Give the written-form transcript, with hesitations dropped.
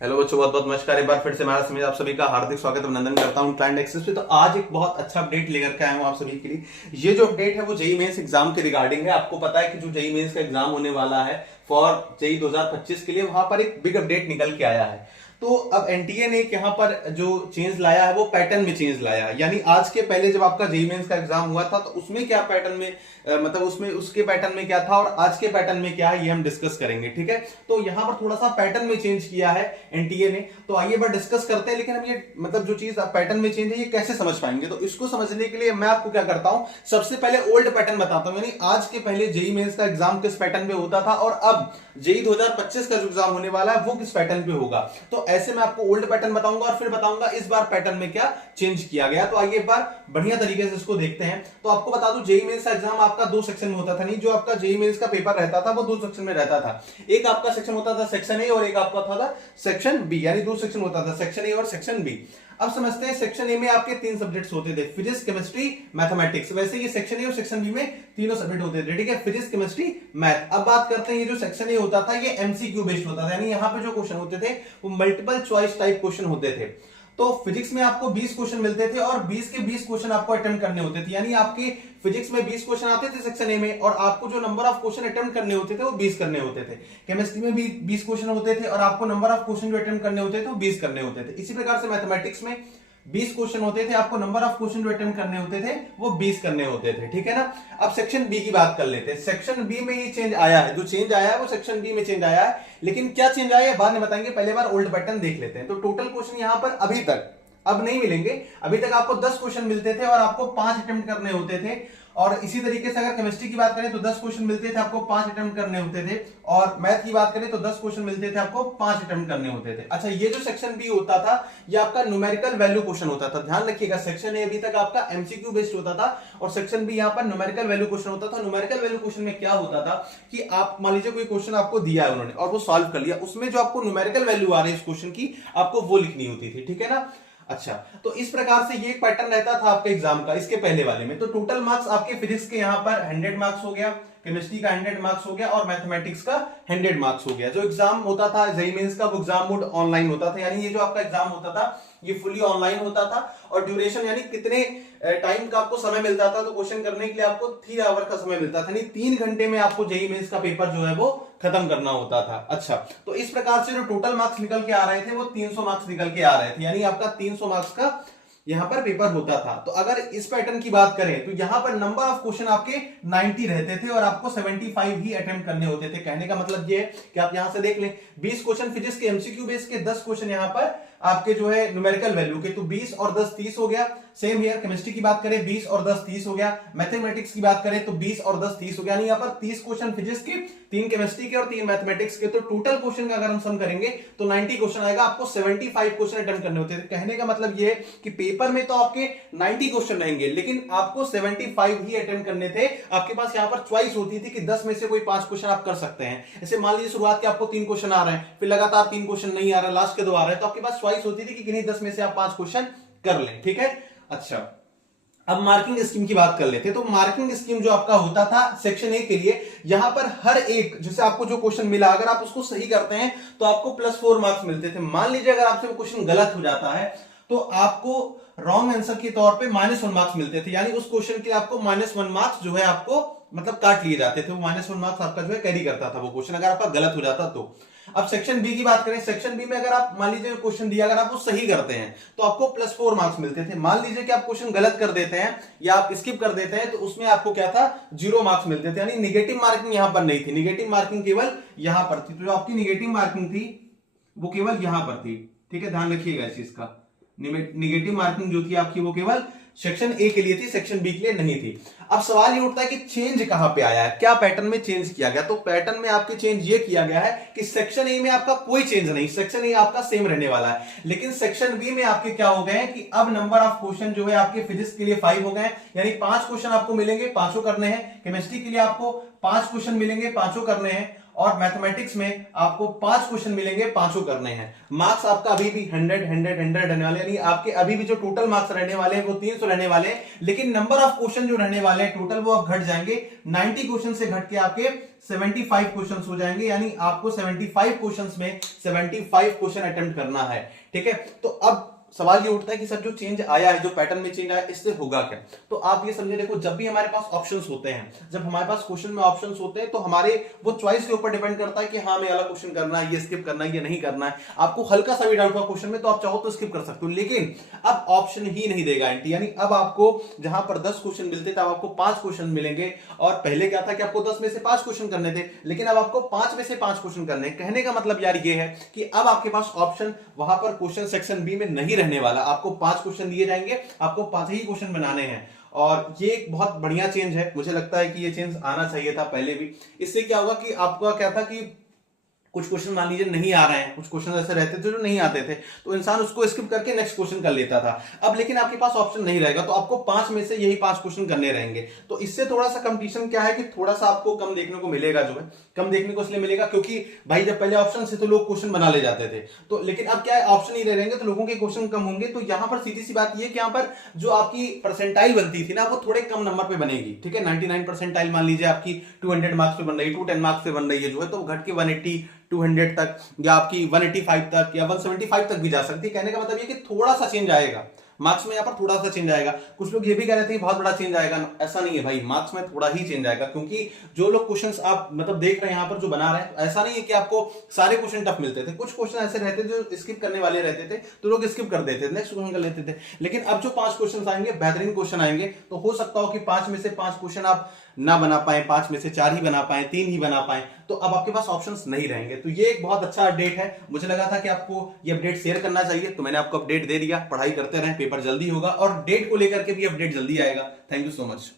Hello बच्चों, बहुत बहुत नमस्कार। एक बार फिर से मेरा समीर आप सभी का हार्दिक स्वागत अभिनंदन करता हूं क्लाइंट एक्सेस पे। तो आज एक बहुत अच्छा अपडेट लेकर के आया हूं आप सभी के लिए। ये जो अपडेट है वो जेईई मेंस एग्जाम के रिगार्डिंग है। आपको पता है कि जो जेईई मेंस का एग्जाम होने वाला है फॉर जेईई 2025 के लिए, वहां पर एक बिग अपडेट निकल के आया है। तो अब एनटीए ने यहाँ पर जो चेंज लाया है वो पैटर्न में चेंज लाया है। यानी आज के पहले जब आपका जेईई मेंस का एग्जाम हुआ था तो उसमें क्या पैटर्न में मतलब उसमें उसके पैटर्न में क्या था और आज के पैटर्न में क्या है, ये हम डिस्कस करेंगे। ठीक है, तो यहाँ पर थोड़ा सा पैटर्न में चेंज किया है एनटीए ने। तो आइए बार डिस्कस करते हैं। लेकिन हम ये मतलब जो चीज पैटर्न में चेंज है ये कैसे समझ पाएंगे, तो इसको समझने के लिए मैं आपको क्या करता हूं, सबसे पहले ओल्ड पैटर्न बताता हूं। यानी आज के पहले जेईई मेंस का एग्जाम किस पैटर्न पे होता था और अब जेईई 2025 का जो एग्जाम होने वाला है वो किस पैटर्न पे होगा। तो ऐसे मैं आपको ओल्ड पैटर्न बताऊंगा और फिर बताऊंगा इस बार पैटर्न में क्या चेंज किया गया। तो आइए एक बार बढ़िया तरीके से इसको देखते हैं। तो आपको बता दूं, जेईई मेंस का एग्जाम आपका दो सेक्शन में होता था। नहीं, जो आपका जेईई मेंस का पेपर रहता था वो दो सेक्शन में रहता था। एक आपका सेक्शन होता था सेक्शन ए और एक आपका था सेक्शन बी। यानी दो सेक्शन होता था, सेक्शन ए और सेक्शन बी। अब समझते हैं, सेक्शन ए में आपके तीन सब्जेक्ट्स होते थे, फिजिक्स, केमिस्ट्री, मैथमेटिक्स। वैसे ये सेक्शन ए और सेक्शन बी में तीनों सब्जेक्ट होते थे। ठीक है, फिजिक्स, केमिस्ट्री, मैथ। अब बात करते हैं, ये जो सेक्शन ए होता था ये एमसीक्यू बेस्ड होता था। यानी यहाँ पे जो क्वेश्चन होते थे वो मल्टीपल चॉइस टाइप क्वेश्चन होते थे। तो फिजिक्स में आपको 20 क्वेश्चन मिलते थे और 20 के 20 क्वेश्चन आपको अटेम्प्ट करने होते थे। यानी आपके फिजिक्स में 20 क्वेश्चन आते थे सेक्शन ए में और आपको जो नंबर ऑफ क्वेश्चन अटेम्प्ट करने होते थे वो 20 करने होते थे। केमिस्ट्री में भी 20 क्वेश्चन होते थे और आपको नंबर ऑफ क्वेश्चन जो अटेम्प्ट करने होते थे वो 20 करने होते थे। इसी प्रकार से मैथमेटिक्स में 20 क्वेश्चन होते थे, आपको नंबर ऑफ क्वेश्चन जो अटेम्प्ट करने होते थे वो 20 करने होते थे। ठीक है ना। अब सेक्शन बी की बात कर लेते हैं। सेक्शन बी में ये चेंज आया है, जो चेंज आया है वो सेक्शन बी में चेंज आया है। लेकिन क्या चेंज आया है बाद में बताएंगे, पहले बार ओल्ड पैटर्न देख लेते हैं। तो टोटल क्वेश्चन यहां पर अभी तक अब नहीं मिलेंगे। अभी तक आपको 10 क्वेश्चन मिलते थे और आपको 5 अटेम्प्ट करने होते थे। और इसी तरीके से अगर केमिस्ट्री की बात करें तो 10 क्वेश्चन मिलते थे, आपको 5 अटेम्प्ट करने होते थे। और मैथ की बात करें तो 10 क्वेश्चन मिलते थे, आपको 5 अटेम्प्ट करने होते थे। अच्छा, ये जो सेक्शन बी होता था ये आपका न्यूमेरिकल वैल्यू क्वेश्चन होता था। ध्यान रखिएगा, सेक्शन ए अभी तक आपका एमसीक्यू बेस्ड होता था और सेक्शन बी यहाँ पर न्यूमेरिकल वैल्यू क्वेश्चन होता था। न्यूमेरिकल वैल्यू क्वेश्चन में क्या होता था कि आप मान लीजिए कोई क्वेश्चन आपको दिया है उन्होंने और वो सॉल्व कर लिया, उसमें जो आपको न्यूमेरिकल वैल्यू आ रही है इस क्वेश्चन की, आपको वो लिखनी होती थी। ठीक है ना। अच्छा, तो इस प्रकार से ये एक पैटर्न रहता था आपके एग्जाम का इसके पहले वाले में। तो टोटल मार्क्स आपके फिजिक्स के यहाँ पर 100 मार्क्स हो गया, केमिस्ट्री का 100 मार्क्स हो गया और मैथमेटिक्स का 100 मार्क्स हो गया। जो एग्जाम होता था जेईई मेंस का वो एग्जाम मोड ऑनलाइन होता था। यानी ये जो आपका एग्जाम होता था ये फुली ऑनलाइन होता था। और ड्यूरेशन यानी कितने टाइम का आपको समय मिलता था, तो क्वेश्चन करने के लिए आपको 3 आवर का समय मिलता था। यानी 3 घंटे में आपको जेईई मेंस का पेपर जो है वो खत्म करना होता था। अच्छा, तो इस प्रकार से जो टोटल मार्क्स निकल के आ रहे थे वो 300 मार्क्स निकल के आ रहे थे। यानी आपका 300 मार्क्स का यहां पर पेपर होता था। तो अगर इस पैटर्न की बात करें तो यहां पर नंबर ऑफ क्वेश्चन आपके 90 रहते थे और आपको 75 ही अटेम्प्ट करने होते थे। कहने का मतलब ये है कि आप यहां से देख लें, 20 क्वेश्चन फिजिक्स के एमसीक्यू बेस के, 10 क्वेश्चन यहां पर आपके जो है न्यूमेरिकल वैल्यू के। तो 20 और 10 30 हो गया। सेम हियर केमिस्ट्री की बात करें 20 और 10 30 हो गया। मैथमेटिक्स की बात करें तो 20 और 10 30 हो गया। यानी यहां पर 30 क्वेश्चन फिजिक्स के, 3 केमिस्ट्री के और 3 मैथमेटिक्स के। तो टोटल क्वेश्चन का अगर हम सम करेंगे तो 90 क्वेश्चन आएगा। आपको 75 क्वेश्चन अटेम्प्ट करने होते थे। कहने का मतलब ये है कि पेपर में तो आपके 90 क्वेश्चन रहेंगे लेकिन आपको 75 ही अटेम्प्ट करने थे। आपके पास यहां पर चॉइस होती थी कि 10 में से कोई 5 क्वेश्चन आप कर सकते हैं। ऐसे मान लीजिए शुरुआत के आपको 3 क्वेश्चन आ रहे हैं, फिर लगातार 3 क्वेश्चन नहीं आ रहा, लास्ट के 2 आ रहे हैं, तो आपके पास चॉइस होती थी कि किन्हीं 10 में से आप 5 क्वेश्चन कर लें। ठीक है। अच्छा, अब मार्किंग स्कीम की बात कर लेते हैं। तो मार्किंग स्कीम जो आपका होता था सेक्शन ए के लिए, यहां पर हर एक जैसे आपको जो क्वेश्चन मिला अगर आप उसको सही करते हैं तो आपको +4 मार्क्स मिलते थे। मान लीजिए अगर आपसे क्वेश्चन गलत हो जाता है तो आपको रॉन्ग आंसर के तौर पे -1 मार्क्स मिलते थे। यानी उस क्वेश्चन के लिए आपको -1 मार्क्स जो है आपको मतलब काट लिए जाते थे। वो -1 मार्क्स आपका जो है कैरी करता था वो क्वेश्चन, अगर आपका गलत हो जाता तो। अब सेक्शन बी की बात करें, सेक्शन बी में अगर आप मान लीजिए क्वेश्चन दिया अगर आप वो सही करते हैं तो आपको +4 मार्क्स मिलते थे। मान लीजिए कि आप क्वेश्चन गलत कर देते हैं या आप स्किप कर देते हैं तो उसमें आपको क्या था, 0 मार्क्स मिलते थे। यानी निगेटिव मार्किंग यहां पर नहीं थी, निगेटिव मार्किंग केवल यहां पर थी। तो जो आपकी निगेटिव मार्किंग थी वो केवल यहां पर थी। ठीक है, ध्यान रखिएगा इस चीज का। निगेटिव मार्किंग जो थी आपकी वो केवल सेक्शन ए के लिए थी, सेक्शन बी के लिए नहीं थी। अब सवाल ये उठता है कि चेंज कहां पे आया है, क्या पैटर्न में चेंज किया गया। तो पैटर्न में आपके चेंज ये किया गया है कि सेक्शन ए में आपका कोई चेंज नहीं, सेक्शन ए आपका सेम रहने वाला है। लेकिन सेक्शन बी में आपके क्या हो गए हैं कि अब नंबर ऑफ क्वेश्चन जो है आपके फिजिक्स के लिए 5 हो गए। यानी 5 क्वेश्चन आपको मिलेंगे, 5 करने हैं। केमिस्ट्री के लिए आपको 5 क्वेश्चन मिलेंगे, 5 करने हैं। और मैथमेटिक्स में आपको 5 क्वेश्चन मिलेंगे, पांचों करने हैं। मार्क्स आपका अभी भी 100 100 100 रहने वाले, यानी आपके अभी भी जो टोटल मार्क्स रहने वाले हैं वो 300 रहने वाले हैं, लेकिन नंबर ऑफ क्वेश्चन जो रहने वाले हैं टोटल वो अब घट जाएंगे। 90 क्वेश्चन से घट के आपके 75 क्वेश्चन हो जाएंगे, यानी आपको 75 क्वेश्चन में 75 क्वेश्चन अटेम्प्ट करना है। ठीक है, तो अब सवाल ये उठता है कि सर जो चेंज आया है, जो पैटर्न में चेंज आया, इससे होगा क्या? तो आप ये समझे, देखो जब भी हमारे पास ऑप्शंस होते हैं, जब हमारे पास क्वेश्चन में ऑप्शंस होते हैं, तो हमारे वो चॉइस के ऊपर डिपेंड करता है कि हाँ मैं वाला क्वेश्चन करना है, ये स्किप करना है, ये नहीं करना है। आपको हल्का सा भी डाउट हुआ क्वेश्चन में तो आप चाहो तो स्किप कर सकते हो, लेकिन अब ऑप्शन ही नहीं देगा एंटी, यानी अब आपको जहां पर 10 क्वेश्चन मिलते थे अब आपको 5 क्वेश्चन मिलेंगे। और पहले क्या था कि आपको 10 में से 5 क्वेश्चन करने थे, लेकिन अब आपको 5 में से 5 क्वेश्चन करने। कहने का मतलब यार ये है कि अब आपके पास ऑप्शन वहां पर क्वेश्चन सेक्शन बी में नहीं रहने वाला, आपको 5 क्वेश्चन दिए जाएंगे, आपको 5 ही क्वेश्चन बनाने हैं। और ये एक बहुत बढ़िया चेंज है, मुझे लगता है कि ये चेंज आना चाहिए था पहले भी। इससे क्या होगा कि आपका क्या था कि कुछ क्वेश्चन मान लीजिए नहीं आ रहे हैं, कुछ क्वेश्चन ऐसे रहते थे जो नहीं आते थे, तो इंसान उसको स्किप करके नेक्स्ट क्वेश्चन कर लेता था। अब लेकिन आपके पास ऑप्शन नहीं रहेगा, तो आपको 5 में से यही 5 क्वेश्चन करने रहेंगे। तो इससे थोड़ा सा कंपटीशन क्या है कि थोड़ा सा आपको कम देखने को मिलेगा, जो है कम देखने को इसलिए मिलेगा क्योंकि भाई जब पहले ऑप्शन से तो लोग क्वेश्चन बना ले जाते थे, तो लेकिन अब क्या है ऑप्शन ही रहेंगे तो लोगों के क्वेश्चन कम होंगे। तो यहां पर सीधी सी बात ये कि यहाँ पर जो आपकी परसेंटाइल बनती थी ना वो थोड़े कम नंबर पे बनेगी। ठीक है, 99 परसेंटाइल मान लीजिए आपकी 200 मार्क्स पे बन रही है, 210 मार्क्स पे बन रही है जो है, तो घट के 180 200 तक या आपकी 185 तक या 175 तक भी जा सकती है। कहने का मतलब ये कि थोड़ा सा चेंज आएगा मार्क्स में, यहाँ पर थोड़ा सा चेंज आएगा। कुछ लोग ये भी कह रहे थे बहुत बड़ा चेंज आएगा, ऐसा नहीं है भाई, मार्क्स में थोड़ा ही चेंज आएगा, क्योंकि जो लोग क्वेश्चंस आप मतलब देख रहे हैं यहाँ पर जो बना रहे हैं, ऐसा नहीं है कि आपको सारे क्वेश्चन टफ मिलते थे, कुछ क्वेश्चन ऐसे रहते थे जो स्किप करने वाले रहते थे, तो लोग स्किप कर देते थे, नेक्स्ट क्वेश्चन कर लेते थे। लेकिन अब जो 5 क्वेश्चन आएंगे बेहतरीन क्वेश्चन आएंगे, तो हो सकता हो कि 5 में से 5 क्वेश्चन आप ना बना पाए, 5 में से 4 ही बना पाए, 3 ही बना पाए, तो अब आपके पास ऑप्शंस नहीं रहेंगे। तो ये एक बहुत अच्छा अपडेट है, मुझे लगा था कि आपको ये अपडेट शेयर करना चाहिए, तो मैंने आपको अपडेट दे दिया। पढ़ाई करते रहें, पेपर जल्दी होगा और डेट को लेकर के भी अपडेट जल्दी आएगा। Thank you so much.